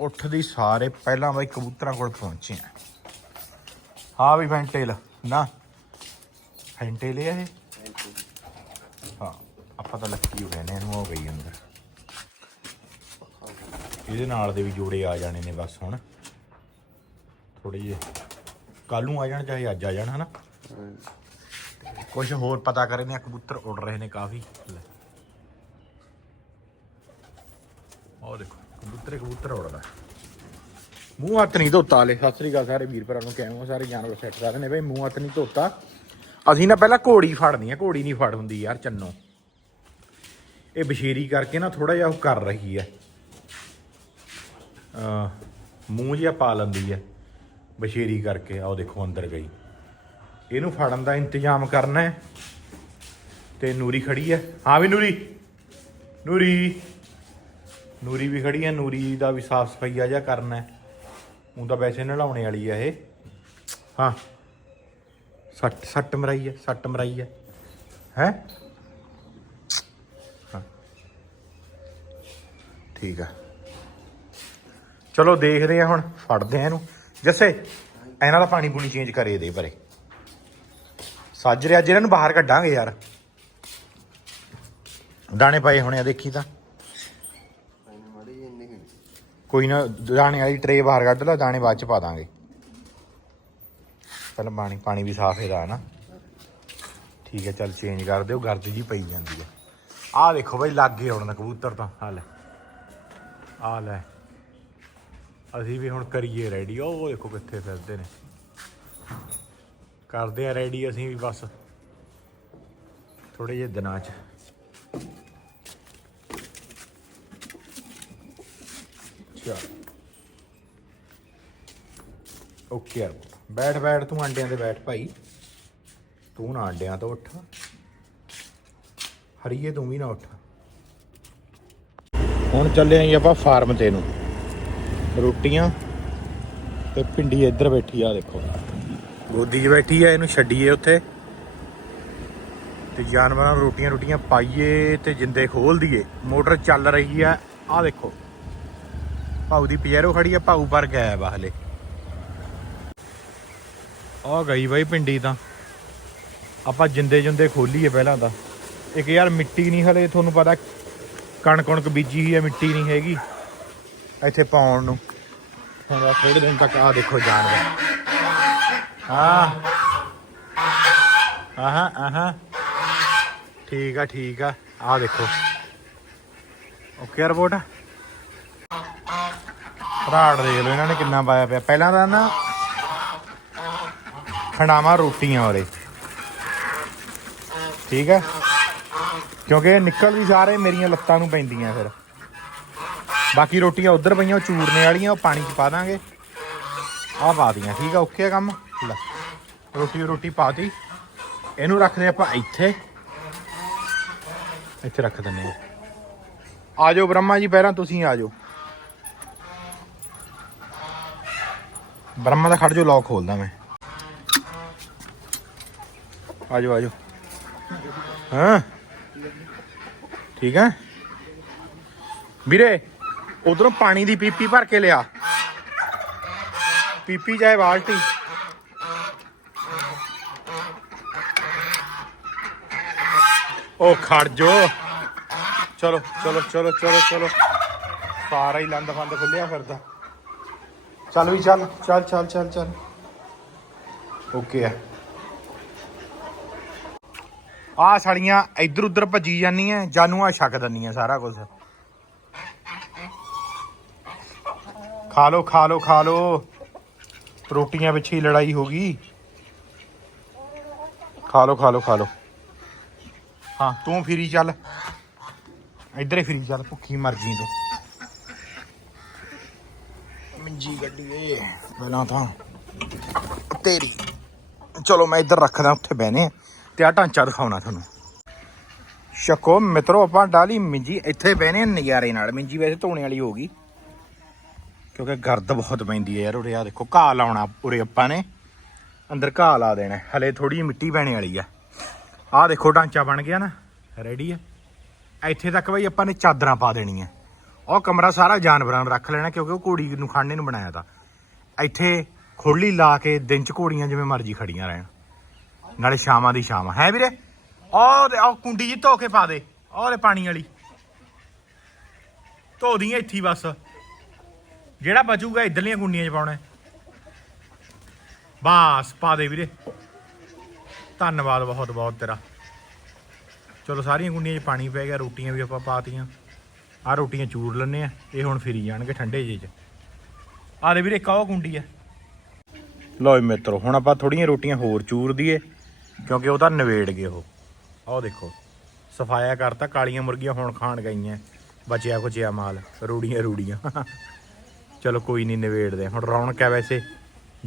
ਉੱਠਦੀ ਸਾਰੇ ਪਹਿਲਾਂ ਬਾਈ ਕਬੂਤਰਾਂ ਕੋਲ ਪਹੁੰਚੇ ਆ। ਹਾਂ ਵੀ ਫੈਂਟੇਲ ਨਾ। ਫੈਂਟੇਲ ਇਹ? ਹਾਂ, ਆਪਾਂ ਤਾਂ ਲੱਕੀ ਹੋ ਗਏ ਨੇ, ਇਹਨੂੰ ਹੋ ਗਈ ਅੰਦਰ। ਇਹਦੇ ਨਾਲ ਦੇ ਵੀ ਜੋੜੇ ਆ ਜਾਣੇ ਨੇ ਬਸ ਹੁਣ। ਥੋੜੇ ਜਿਹੇ। ਕੱਲ ਨੂੰ ਆ ਜਾਣ, ਚਾਹੇ ਅੱਜ ਆ ਜਾਣ, ਹਨਾ? ਕੁਝ ਹੋਰ ਪਤਾ ਕਰੇ ਨੇ ਕਬੂਤਰ ਉੱਡ ਰਹੇ ਨੇ ਕਾਫੀ। ਲੈ। ਉਹ ਦੇਖੋ। ਕਬੂਤਰ ਕਬੂਤਰ ਉੱਡਦਾ ਮੂੰਹ ਹੱਥ ਨਹੀਂ ਧੋਤਾ ਲੈ ਸਤਿ ਸ੍ਰੀ ਅਕਾਲ ਸਾਰੇ ਵੀਰ ਭਰਾ ਨੂੰ, ਕਿਵੇਂ ਹੋ? ਸਾਰੇ ਜਾਨਵਰ ਸੈੱਟ ਕਰ ਨੇ ਬਈ, ਮੂੰਹ ਹੱਥ ਨਹੀਂ ਧੋਤਾ। ਅਸੀਂ ਨਾ ਪਹਿਲਾਂ ਘੋੜੀ ਫੜਨੀ ਆ, ਘੋੜੀ ਨਹੀਂ ਫੜ ਹੁੰਦੀ ਯਾਰ, ਚੰਨੋ। ਇਹ ਬਸ਼ੀਰੀ ਕਰਕੇ ਨਾ ਥੋੜਾ ਜਿਹਾ ਉਹ ਕਰ ਰਹੀ ਹੈ। ਅ ਮੂੰਹ ਜਿਹਾ ਪਾ ਲੈਂਦੀ ਹੈ, ਬਸ਼ੀਰੀ ਕਰਕੇ ਆਓ ਦੇਖੋ ਅੰਦਰ ਗਈ। ਇਹਨੂੰ ਫੜਨ ਦਾ ਇੰਤਜ਼ਾਮ ਕਰਨਾ ਹੈ। ਤੇ ਨੂਰੀ ਖੜੀ ਹੈ। ਹਾਂ ਵੀ ਨੂਰੀ ਨੂਰੀ। ਨੂਰੀ ਵੀ ਖੜੀ ਹੈ ਨੂਰੀ ਦਾ ਵੀ ਸਾਫ਼ ਸਫਾਈਆ ਜਿਹਾ ਕਰਨਾ ਉਹ ਤਾਂ ਵੈਸੇ ਨਲਾਉਣੇ ਵਾਲੀ ਹੈ ਇਹ। ਹਾਂ। ਸੱਟ ਸੱਟ ਮਰਾਈ ਹੈ ਸੱਟ ਮਰਾਈ ਹੈ ਹੈ? ਹਾਂ। ਠੀਕ ਆ। ਚਲੋ ਦੇਖਦੇ ਆ ਹੁਣ, ਫੜਦੇ ਆ ਇਹਨੂੰ। ਜੱਸੇ ਇਹਨਾਂ ਦਾ ਪਾਣੀ ਪੂਣੀ ਚੇਂਜ ਕਰੇ ਦੇ ਪਰੇ। ਸੱਜ ਰਿਹਾ, ਅੱਜ ਇਹਨਾਂ ਨੂੰ ਬਾਹਰ ਕੱਢਾਂਗੇ ਯਾਰ। ਦਾਣੇ ਪਏ ਹੋਣੇ ਆ, ਦੇਖੀ ਤਾਂ। ਕੋਈ ਨਾ ਦਾਣੇ ਵਾਲੀ ਟਰੇ ਬਾਹਰ ਕੱਢ ਲਾ, ਦਾਣੇ ਬਾਅਦ ਚ ਪਾ ਦਾਂਗੇ। ਪਹਿਲਾਂ ਪਾਣੀ ਪਾਣੀ ਵੀ ਸਾਫ਼ ਇਹਦਾ ਨਾ। ਠੀਕ ਹੈ, ਚੱਲ ਚੇਂਜ ਕਰ ਦਿਓ ਗਰਦ ਜੀ ਪਈ ਜਾਂਦੀ ਹੈ। ਆਹ ਦੇਖੋ ਬਈ, ਲੱਗੇ ਹੁਣ ਕਬੂਤਰ ਤਾਂ ਆ ਲੈ। ਆ ਲੈ। ਅਸੀਂ ਵੀ ਹੁਣ ਕਰੀਏ ਰੈਡੀ ਉਹ ਦੇਖੋ ਕਿੱਥੇ ਫਿਰਦੇ ਨੇ। ਕਰਦੇ ਆ ਰੈਡੀ ਅਸੀਂ ਵੀ ਬਸ। ਥੋੜੇ ਜਿਹੇ ਦਿਨਾਂ 'ਚ। ਓਕੇ ਯਾਰ ਬੈਠ ਬੈਠ, ਤੂੰ ਆਂਡਿਆਂ ਤੇ ਬੈਠ ਭਾਈ। ਤੂੰ ਨਾ ਅੰਡਿਆਂ ਤੋਂ ਉੱਠ। ਹਰੀਏ, ਤੂੰ ਵੀ ਨਾ ਉੱਠ। ਹੁਣ ਚੱਲੇ ਆਂ ਆਪਾਂ ਫਾਰਮ ਤੇ ਨੂੰ। ਰੋਟੀਆਂ ਤੇ ਪਿੰਡੀ ਇੱਧਰ ਬੈਠੀ ਆ, ਦੇਖੋ। ਗੋਦੀ 'ਚ ਬੈਠੀ ਆ, ਇਹਨੂੰ ਛੱਡੀਏ ਉੱਥੇ। ਤੇ ਜਾਨਵਰਾਂ ਨੂੰ ਰੋਟੀਆਂ ਰੋਟੀਆਂ ਪਾਈਏ ਤੇ ਜਿੰਦੇ ਖੋਲ ਦਈਏ। ਮੋਟਰ ਚੱਲ ਰਹੀ ਆ। ਆ ਦੇਖੋ। ਭਾਊ ਦੀ ਪਜੈਰੋ ਖੜੀ ਆ, ਭਾਊ ਪਰ ਗਿਆ ਵਾ ਹਲੇ। ਆ ਗਈ ਬਾਈ ਪਿੰਡੀ ਤਾਂ। ਆਪਾਂ ਜਿੰਦੇ ਜੁੰਦੇ ਖੋਲੀਏ ਪਹਿਲਾਂ ਤਾਂ। ਇੱਕ ਯਾਰ ਮਿੱਟੀ ਨਹੀਂ ਹਲੇ, ਤੁਹਾਨੂੰ ਪਤਾ ਕਣਕ ਕਣਕ ਬੀਜੀ ਹੀ ਹੈ ਮਿੱਟੀ ਨਹੀਂ ਹੈਗੀ। ਇੱਥੇ ਪਾਉਣ ਨੂੰ। ਹੁਣ ਆ ਥੋੜੇ ਦਿਨ ਤੱਕ ਆ ਦੇਖੋ ਜਾਨਵਰ ਹਾਂ। ਆਹਾਂ ਆਹਾਂ। ਠੀਕ ਆ ਠੀਕ ਆ। ਆ ਦੇਖੋ। Okay report. ਰਾੜ ਦੇਖ ਲਓ ਇਹਨਾਂ ਨੇ ਕਿੰਨਾ ਪਾਇਆ ਪਿਆ। ਪਹਿਲਾਂ ਤਾਂ ਨਾ ਖੰਡਾਵਾ ਰੋਟੀਆਂ ਔਰੇ ਠੀਕ ਹੈ? ਕਿਉਂਕਿ ਇਹ ਨਿਕਲ ਵੀ ਸਾਰੇ ਮੇਰੀਆਂ ਲੱਤਾਂ ਨੂੰ ਪੈਂਦੀਆਂ ਫਿਰ। ਬਾਕੀ ਰੋਟੀਆਂ ਉਧਰ ਪਈਆਂ, ਉਹ ਚੂਰਨੇ ਵਾਲੀਆਂ, ਉਹ ਪਾਣੀ 'ਚ ਪਾ ਦਾਂਗੇ। ਆਹ ਪਾ ਦੀਆਂ, ਠੀਕ ਆ ਓਕੇ ਆ ਕੰਮ? ਲੈ, ਰੋਟੀ ਰੋਟੀ ਪਾਤੀ ਇਹਨੂੰ ਰੱਖਦੇ ਆਪਾਂ ਇੱਥੇ। ਇੱਥੇ ਰੱਖ ਦਿੰਨੇ ਆ ਆ ਜਾਓ ਬ੍ਰਹਮਾ ਜੀ, ਪਹਿਲਾਂ ਤੁਸੀਂ ਆ ਜਾਓ। ਬ੍ਰਹਮਾ ਦਾ ਖੜ ਜੋ ਲੌਕ ਖੋਲਦਾ ਮੈਂ। ਆ ਜਾਓ ਆ ਜਾਓ ਹਾਂ। ਠੀਕ ਹੈ? ਵੀਰੇ, ਉਧਰੋਂ ਪਾਣੀ ਦੀ ਪੀਪੀ ਭਰ ਕੇ ਲਿਆ। ਪੀਪੀ ਚਾਹੇ ਬਾਲਟੀ ਉਹ ਖੜ ਜੋ। ਚਲੋ ਚਲੋ ਚਲੋ ਚਲੋ ਚਲੋ। ਸਾਰਾ ਹੀ ਲੰਦ ਫੰਦ ਖੁੱਲਿਆ ਫਿਰਦਾ। ਚੱਲ ਵੀ, ਚੱਲ ਚੱਲ ਚੱਲ ਚੱਲ ਚੱਲ। ਓਕੇ ਆ। ਆ ਸਾਲੀਆਂ ਇੱਧਰ ਉੱਧਰ ਭੱਜੀ ਜਾਂਦੀਆਂ ਜਾਨੂੰ ਆ ਛੱਕ ਦਿੰਦੀਆਂ ਸਾਰਾ ਕੁਝ ਖਾ ਲੋ ਖਾ ਲੋ ਖਾ ਲੋ ਰੋਟੀਆਂ ਪਿੱਛੇ ਹੀ ਲੜਾਈ ਹੋ ਗਈ। ਖਾ ਲੋ ਖਾ ਲੋ ਖਾ ਲੋ ਹਾਂ ਤੂੰ ਫਿਰੀ ਚੱਲ। ਇੱਧਰ ਹੀ ਫਿਰੀ ਚੱਲ ਭੁੱਖੀ ਮਰਜ਼ੀ ਤੂੰ। ਮੰਜੀ ਗੱਡੀਏ ਪਹਿਲਾਂ ਤਾਂ ਤੇਰੀ। ਚਲੋ ਮੈਂ ਇੱਧਰ ਰੱਖਦਾ ਉੱਥੇ ਬਹਿਨੇ ਤੇ ਆ ਢਾਂਚਾ ਦਿਖਾਉਣਾ ਤੁਹਾਨੂੰ। ਸ਼ਕੋ ਮਿੱਤਰੋ, ਆਪਾਂ ਡਾਲੀ ਮਿੰਜੀ ਇੱਥੇ ਬਹਿਨੇ ਨਜ਼ਾਰੇ ਨਾਲ। ਮਿੰਜੀ ਵੈਸੇ ਧੋਣੇ ਵਾਲੀ ਹੋ ਗਈ, ਕਿਉਂਕਿ ਗਰਦ ਬਹੁਤ ਪੈਂਦੀ ਹੈ ਯਾਰ ਉਰੇ ਆ ਦੇਖੋ, ਘਾਹ ਲਾਉਣਾ ਉਰੇ ਆਪਾਂ ਨੇ। ਅੰਦਰ ਘਾਹ ਲਾ ਦੇਣਾ, ਹਲੇ ਥੋੜੀ ਮਿੱਟੀ ਪੈਣੇ ਵਾਲੀ ਆ। ਆਹ ਦੇਖੋ, ਢਾਂਚਾ ਬਣ ਗਿਆ ਨਾ ਰੈਡੀ ਆ। ਇੱਥੇ ਤੱਕ ਬਈ ਆਪਾਂ ਨੇ ਚਾਦਰਾਂ ਪਾ ਦੇਣੀਆਂ। ਉਹ ਕਮਰਾ ਸਾਰਾ ਜਾਨਵਰਾਂ ਨੂੰ ਰੱਖ ਲੈਣਾ, ਕਿਉਂਕਿ ਉਹ ਘੋੜੀ ਨੂੰ ਖਾਣੇ ਨੂੰ ਬਣਾਇਆ ਤਾ। ਇੱਥੇ ਖੋਲੀ ਲਾ ਕੇ ਦਿਨ ਚ ਘੋੜੀਆਂ ਜਿਵੇਂ ਮਰਜ਼ੀ ਖੜੀਆਂ ਰਹਿਣ। ਨਾਲੇ ਸ਼ਾਮਾਂ ਦੀ ਸ਼ਾਮ ਹੈ ਵੀਰੇ? ਉਹ ਤੇ ਉਹ ਕੁੰਡੀ ਜੀ ਧੋ ਕੇ ਪਾ ਦੇ। ਉਹਦੇ ਪਾਣੀ ਵਾਲੀ। ਧੋ ਦੀਆਂ ਇੱਥੇ ਬਸ। ਜਿਹੜਾ ਬਚੂਗਾ ਇਧਰਲੀਆਂ ਕੁੰਡੀਆਂ 'ਚ ਪਾਉਣਾ। ਹੈ। ਪਾ ਦੇ ਵੀਰੇ। ਧੰਨਵਾਦ ਬਹੁਤ ਬਹੁਤ ਤੇਰਾ। ਚਲੋ ਸਾਰੀਆਂ ਗੁੰਡੀਆਂ 'ਚ ਪਾਣੀ ਪੈ ਗਿਆ, ਰੋਟੀਆਂ ਵੀ ਆਪਾਂ ਪਾਤੀਆਂ। ਆ ਰੋਟੀਆਂ ਚੂਰ ਲੈਣੇ ਆ। ਇਹ ਹੁਣ ਫਿਰੀ ਜਾਣਗੇ ਠੰਡੇ ਜੇ 'ਚ। ਆ ਦੇ ਵੀਰੇ ਇੱਕ ਆਹ ਕੁੰਡੀ ਆ। ਲਓ ਜੀ ਮਿੱਤਰੋ, ਹੁਣ ਆਪਾਂ ਥੋੜੀਆਂ ਰੋਟੀਆਂ ਹੋਰ ਚੂਰ ਦਈਏ। ਕਿਉਂਕਿ ਉਹ ਤਾਂ ਨਵੇੜ ਗਏ ਉਹ। ਆਹ ਦੇਖੋ, ਸਫਾਇਆ ਕਰਤਾ, ਕਾਲੀਆਂ ਮੁਰਗੀਆਂ ਹੁਣ ਖਾਣ ਗਈਆਂ। ਬਚਿਆ ਕੁਚਿਆ ਮਾਲ, ਰੂੜੀਆਂ ਰੂੜੀਆਂ। ਚਲੋ ਕੋਈ ਨਹੀਂ ਨਵੇੜਦੇ ਹੁਣ ਰੌਣਕ ਹੈ ਵੈਸੇ,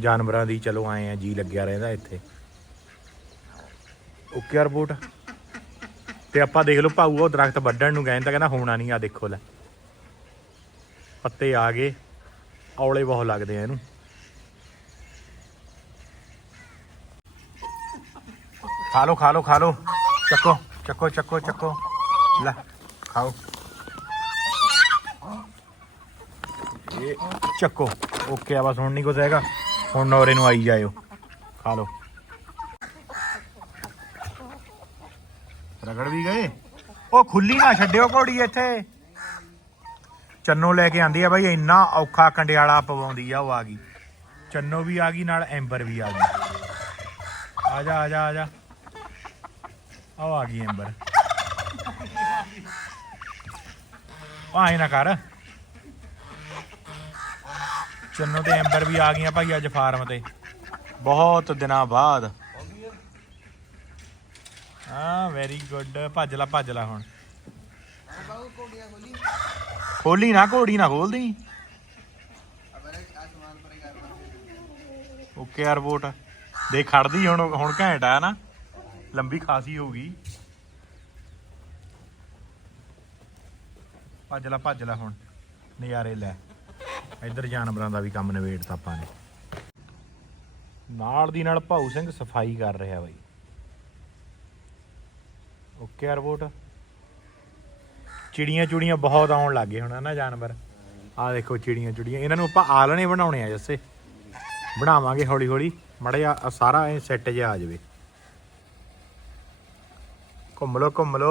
ਜਾਨਵਰਾਂ ਦੀ। ਚਲੋ ਆਏ ਆ ਜੀ ਲੱਗਿਆ ਰਹਿੰਦਾ ਇੱਥੇ। Okay report. ਤੇ ਆਪਾਂ ਦੇਖ ਲਓ, ਭਾਊ ਉਹ ਦਰਖਤ ਵੱਢਣ ਨੂੰ ਗਏ ਤਾਂ ਕਹਿੰਦਾ ਹੋਣਾ ਨਹੀਂ ਆ ਦੇਖੋ ਲੈ। ਪੱਤੇ ਆ ਗਏ, ਔਲੇ ਬਹੁਤ ਲੱਗਦੇ ਆ ਇਹਨੂੰ। ਖਾ ਲਓ ਖਾ ਲਓ ਖਾ ਲਓ ਚੱਕੋ ਚੱਕੋ ਚੱਕੋ ਚੱਕੋ। ਲੈ, ਖਾਓ। ਇਹ ਚੱਕੋ। ਓਕੇ ਆ ਬਸ ਹੁਣ ਨਹੀਂ ਕੁਝ ਹੈਗਾ। ਹੁਣ ਨੌਰੇ ਨੂੰ ਆਈ ਜਾਇਓ। ਖਾ ਲਓ ਰਗੜ ਵੀ ਗਏ? ਉਹ ਖੁੱਲੀ ਨਾ ਛੱਡਿਓ ਘੋੜੀ ਇੱਥੇ। ਚੰਨੋ ਲੈ ਕੇ ਆਂਦੀ ਆ ਬਾਈ, ਇੰਨਾ ਔਖਾ ਕੰਡਿਆਲਾ ਪਵਾਉਂਦੀ ਆ ਉਹ ਆ ਗਈ। ਚੰਨੋ ਵੀ ਆ ਗਈ, ਨਾਲ ਐਂਬਰ ਵੀ ਆ ਗਈ ਆ ਜਾ ਆ ਜਾ ਆ ਜਾ। ਆਓ ਆ ਗਈ ਐਂਬਰ ਆਏ ਨਾ ਕਰ। ਚੰਨੋ ਤੇ ਐਂਬਰ ਵੀ ਆ ਗਈਆਂ ਭਾਈ ਅੱਜ ਫਾਰਮ ਤੇ। ਬਹੁਤ ਦਿਨਾਂ ਬਾਅਦ। ਹਾਂ ਵੈਰੀ ਗੁੱਡ ਭੱਜ ਲਾ ਭੱਜ ਲਾ ਹੁਣ। ਖੋਲੀ ਨਾ, ਘੋੜੀ ਨਾ ਖੋਲਦੀ। ਓਕੇ ਯਾਰ ਦੇ ਖੜਦੀ ਹੁਣ ਹੁਣ ਘੈਂਟ ਆ ਨਾ। ਲੰਬੀ ਖਾਸੀ ਹੋਊਗੀ ਭੱਜ ਲੈ ਭੱਜ ਲੈ ਹੁਣ। ਨਜ਼ਾਰੇ ਲੈ। ਇੱਧਰ ਜਾਨਵਰਾਂ ਦਾ ਵੀ ਕੰਮ ਨਿਬੇੜਤਾ ਆਪਾਂ ਨੇ। ਨਾਲ ਦੀ ਨਾਲ ਭਾਊ ਸਿੰਘ ਸਫ਼ਾਈ ਕਰ ਰਿਹਾ ਬਾਈ। ਓਕੇ ਯਾਰ ਵੋਟ। ਚਿੜੀਆਂ ਚੁੜੀਆਂ ਬਹੁਤ ਆਉਣ ਲੱਗ ਗਏ ਹੁਣ ਨਾ ਜਾਨਵਰ? ਆਹ ਦੇਖੋ ਚਿੜੀਆਂ ਚੁੜੀਆਂ ਇਹਨਾਂ ਨੂੰ ਆਪਾਂ ਆਲਣੇ ਬਣਾਉਣੇ ਆ ਜੱਸੇ। ਬਣਾਵਾਂਗੇ ਹੌਲੀ ਹੌਲੀ ਮੜਾ ਜਾ ਸਾਰਾ ਇਹ ਸੈੱਟ ਜਿਹਾ ਆ ਜਾਵੇ। ਘੁੰਮ ਲੋ ਘੁੰਮ ਲੋ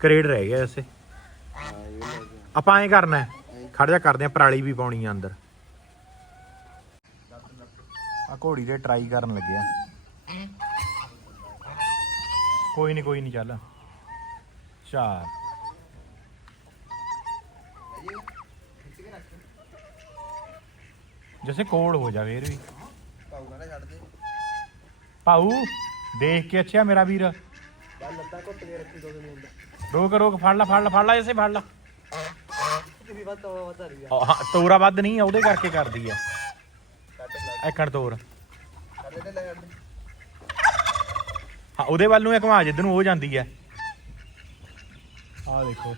ਕਰੇਡ ਰਹਿ ਗਿਆ ਜੱਸੇ ਆਪਾਂ ਐਂ ਕਰਨਾ ਹੈ, ਖੜ ਜਾ ਕਰਦੇ ਆ ਪਰਾਲੀ ਵੀ ਪਾਉਣੀ ਆ ਅੰਦਰ। ਆ ਘੋੜੀ ਦੇ ਟਰਾਈ ਕਰਨ ਲੱਗਿਆ ਕੋਈ ਨਹੀਂ ਕੋਈ ਨਹੀਂ ਚੱਲ। ਚਾਰ। ਜੈਸੇ ਕੋਲ ਹੋ ਜਾ ਫੇਰ ਵੀ। ਪਾਉਗਾ ਨਾ ਛੱਡ ਦੇ। ਭਾਊ ਦੇਖ ਕੇ ਅੱਛਾ ਮੇਰਾ ਵੀਰ। ਲੱਤਾਂ ਘੁੱਟ ਕੇ ਰੱਖੀ ਦੋ ਦਿਨ ਰੋਕ ਰੋਕ ਫੜ ਲੈ ਫੜ ਲੈ ਫੜ ਲੈ ਜੈਸੇ ਫੜ ਲੈ। ਤੇ ਵੀ ਵੱਧ ਤੋਂ ਵੱਧ ਆ ਰਹੀ ਆ। ਉਹ ਹਾਂ, ਤੋਰਾ ਵੱਧ ਨਹੀਂ ਆ, ਉਹਦੇ ਕਰਕੇ ਕਰਦੀ ਆ। ਐਕੜ ਤੋਰ। ਲੈ। ਹਾਂ ਉਹਦੇ ਵੱਲ ਨੂੰ ਇਹ ਘੁਮਾ ਜਿੱਦ ਨੂੰ ਉਹ ਜਾਂਦੀ ਹੈ ਆਹ ਦੇਖੋ।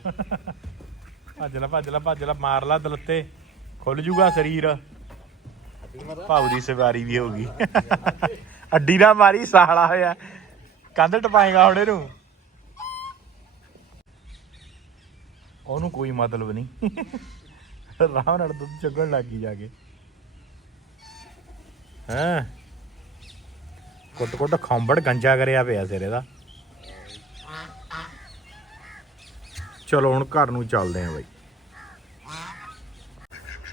ਭੱਜ ਲੈ ਭੱਜ ਲੈ ਭੱਜ ਲੈ ਮਾਰ ਲੈ ਦਲੱਤੇ। ਖੁੱਲ ਜੂਗਾ ਸਰੀਰ। ਭਾਉ ਦੀ ਸਵਾਰੀ ਵੀ ਹੋ ਗਈ। ਅੱਡੀ ਨਾ ਮਾਰੀ, ਸਾਲਾ ਹੋਇਆ। ਕੰਧ ਟਪਾਏਗਾ ਹੁਣ ਇਹਨੂੰ। ਉਹਨੂੰ ਕੋਈ ਮਤਲਬ ਨਹੀਂ। ਰਾਮ ਨਾਲ ਦੁੱਧ ਚੱਗਣ ਲੱਗੀ ਜਾ ਕੇ। ਹਾਂ? ਕੁੱਟ ਕੁੱਟ ਖੰਬੜ ਗੰਜਾ ਕਰਿਆ ਪਿਆ ਸਿਰੇ ਦਾ। ਚਲੋ, ਹੁਣ ਘਰ ਨੂੰ ਚੱਲਦੇ ਆਂ ਬਾਈ।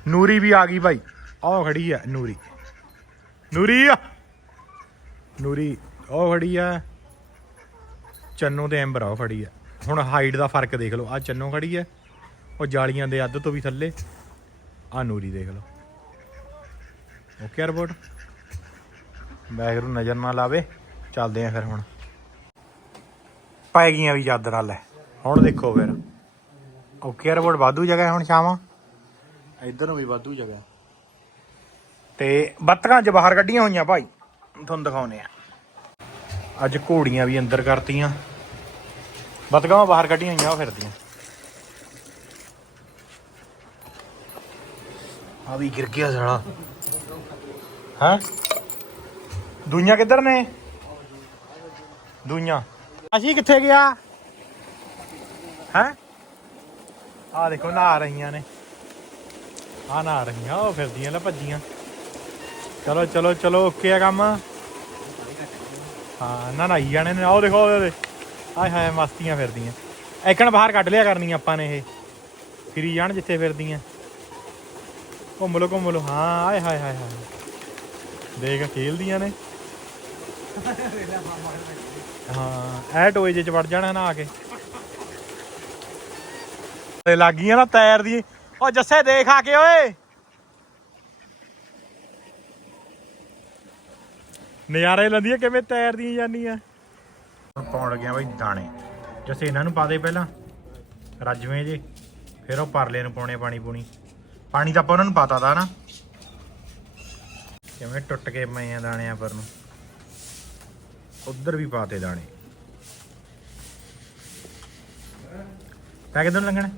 ਨੂਰੀ ਵੀ ਆ ਗਈ ਬਾਈ। ਆਹ ਖੜੀ ਆ ਨੂਰੀ। ਨੂਰੀ ਆ। ਨੂਰੀ ਉਹ ਖੜੀ ਆ। ਚੰਨੋ ਤੇ ਐਂਬਰ ਉਹ ਖੜੀ ਆ। ਹੁਣ ਹਾਈਟ ਦਾ ਫ਼ਰਕ ਦੇਖ ਲਓ ਆ ਚੰਨੋ ਖੜੀ ਆ। ਉਹ ਜਾਲੀਆਂ ਦੇ ਅੱਧ ਤੋਂ ਵੀ ਥੱਲੇ ਆ ਨੂਰੀ ਦੇਖ ਲਓ। ਓਕੇ ਰਿਪੋਰਟ ਬੈਗ ਨੂੰ ਨਜ਼ਰ ਨਾ ਲਾਵੇ। ਚੱਲਦੇ ਆ ਫਿਰ ਹੁਣ। ਪੈ ਗਈਆਂ ਵੀ ਚਾਦਰਾਂ ਲੈ। ਹੁਣ ਦੇਖੋ ਫਿਰ। ਓਕੇ 에어ਪੋਰਟ ਵਾਧੂ ਜਗ੍ਹਾ ਹੈ ਹੁਣ ਸ਼ਾਮਾਂ ਇੱਧਰ ਨੂੰ ਵੀ ਵਾਧੂ ਜਗ੍ਹਾ। ਤੇ ਬੱਤਕਾਂ 'ਚ ਬਾਹਰ ਕੱਢੀਆਂ ਹੋਈਆਂ ਭਾਈ। ਤੁਹਾਨੂੰ ਦਿਖਾਉਨੇ ਆ। ਅੱਜ ਘੋੜੀਆਂ ਵੀ ਅੰਦਰ ਕਰਤੀਆਂ। ਬੱਤਕਾਂ ਬਾਹਰ ਕੱਢੀਆਂ ਹੋਈਆਂ, ਉਹ ਫਿਰਦੀਆਂ। ਆ ਵੀ ਗਿਰ ਗਿਆ ਸਾਲਾ। ਹੈ? ਦੂਈਆਂ ਕਿੱਧਰ ਨੇ? ਦੂਈਆਂ। ਅਸੀਂ ਕਿੱਥੇ ਗਿਆ? ਹੈ? ਆ ਦੇਖੋ, ਨਹਾ ਰਹੀਆਂ ਨੇ। ਆ ਨਹਾ ਰਹੀਆਂ, ਉਹ ਫਿਰਦੀਆਂ ਲੈ ਭੱਜੀਆਂ। ਚਲੋ ਚਲੋ ਚਲੋ, ਓਕੇ ਆ ਕੰਮ। ਹਾਂ, ਨਾ ਨਹਾਈ ਜਾਣੇ ਨੇ। ਆਓ ਦੇਖੋ ਉਹਦੇ ਆਏ ਹਾਏ ਮਸਤੀਆਂ ਫਿਰਦੀਆਂ। ਐਕਣ ਬਾਹਰ ਕੱਢ ਲਿਆ ਕਰਨੀ ਆਪਾਂ ਨੇ ਇਹ। ਫਿਰੀ ਜਾਣ ਜਿੱਥੇ ਫਿਰਦੀਆਂ। ਘੁੰਮ ਲੋ ਘੁੰਮ ਲੋ ਹਾਂ, ਆਏ, ਹਾਏ ਹਾਏ ਹਾਏ। ਦੇਖ, ਖੇਲਦੀਆਂ ਨੇ। ਹਾਂ ਇਹ ਟੋਏ ਜੇ ਚ ਵੜ ਜਾਣਾ ਨਾ ਆ ਕੇ। ਤੇ ਲੱਗੀਆਂ ਨਾ ਤੈਰ ਦੀ। ਉਹ ਜੱਸੇ, ਦੇਖ ਆ ਕੇ, ਓਏ। ਨਜ਼ਾਰੇ ਲੈਂਦੀਆਂ, ਕਿਵੇਂ ਤੈਰਦੀਆਂ ਜਾਂਦੀਆਂ। ਪਾਉਣ ਲੱਗਿਆ ਬਈ ਦਾਣੇ। ਜੱਸੇ ਇਹਨਾਂ ਨੂੰ ਪਾ ਦੇ ਪਹਿਲਾਂ। ਰੱਜਵੇਂ ਜੇ। ਫਿਰ ਉਹ ਪਰਲੇ ਨੂੰ ਪਾਉਣੇ ਪਾਣੀ ਪੂਣੀ। ਪਾਣੀ ਤਾਂ ਆਪਾਂ ਉਹਨਾਂ ਨੂੰ ਪਾਤਾ ਦਾ ਨਾ। ਕਿਵੇਂ ਟੁੱਟ ਕੇ ਪਏ ਆ ਦਾਣਿਆਂ ਪਰ ਨੂੰ। ਉਧਰ ਵੀ ਪਾਤੇ ਦਾਣੇ। ਪੈ ਕਿਦੋਂ ਲੰਘਣਾ?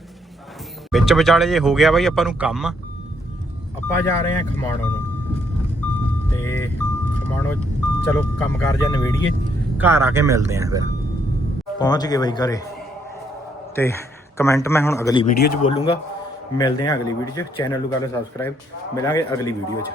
ਵਿੱਚ ਵਿਚਾਲੇ ਜੇ ਹੋ ਗਿਆ ਬਾਈ ਆਪਾਂ ਨੂੰ ਕੰਮ। ਆਪਾਂ ਜਾ ਰਹੇ ਹਾਂ ਖਮਾਣੋ ਨੂੰ। ਤੇ ਖਮਾਣੋ ਚਲੋ ਕੰਮ ਕਰ ਜਾਂ ਨਵੇੜੀਏ ਘਰ ਆ ਕੇ ਮਿਲਦੇ ਆਂ ਫਿਰ। ਪਹੁੰਚ ਗਏ ਬਈ ਘਰੇ। ਤੇ ਕਮੈਂਟ ਮੈਂ ਹੁਣ ਅਗਲੀ ਵੀਡੀਓ 'ਚ ਬੋਲੂੰਗਾ। ਮਿਲਦੇ ਆਂ ਅਗਲੀ ਵੀਡੀਓ 'ਚ। ਚੈਨਲ ਨੂੰ ਕਰ ਲਓ ਸਬਸਕ੍ਰਾਈਬ ਮਿਲਾਂਗੇ ਅਗਲੀ ਵੀਡੀਓ 'ਚ।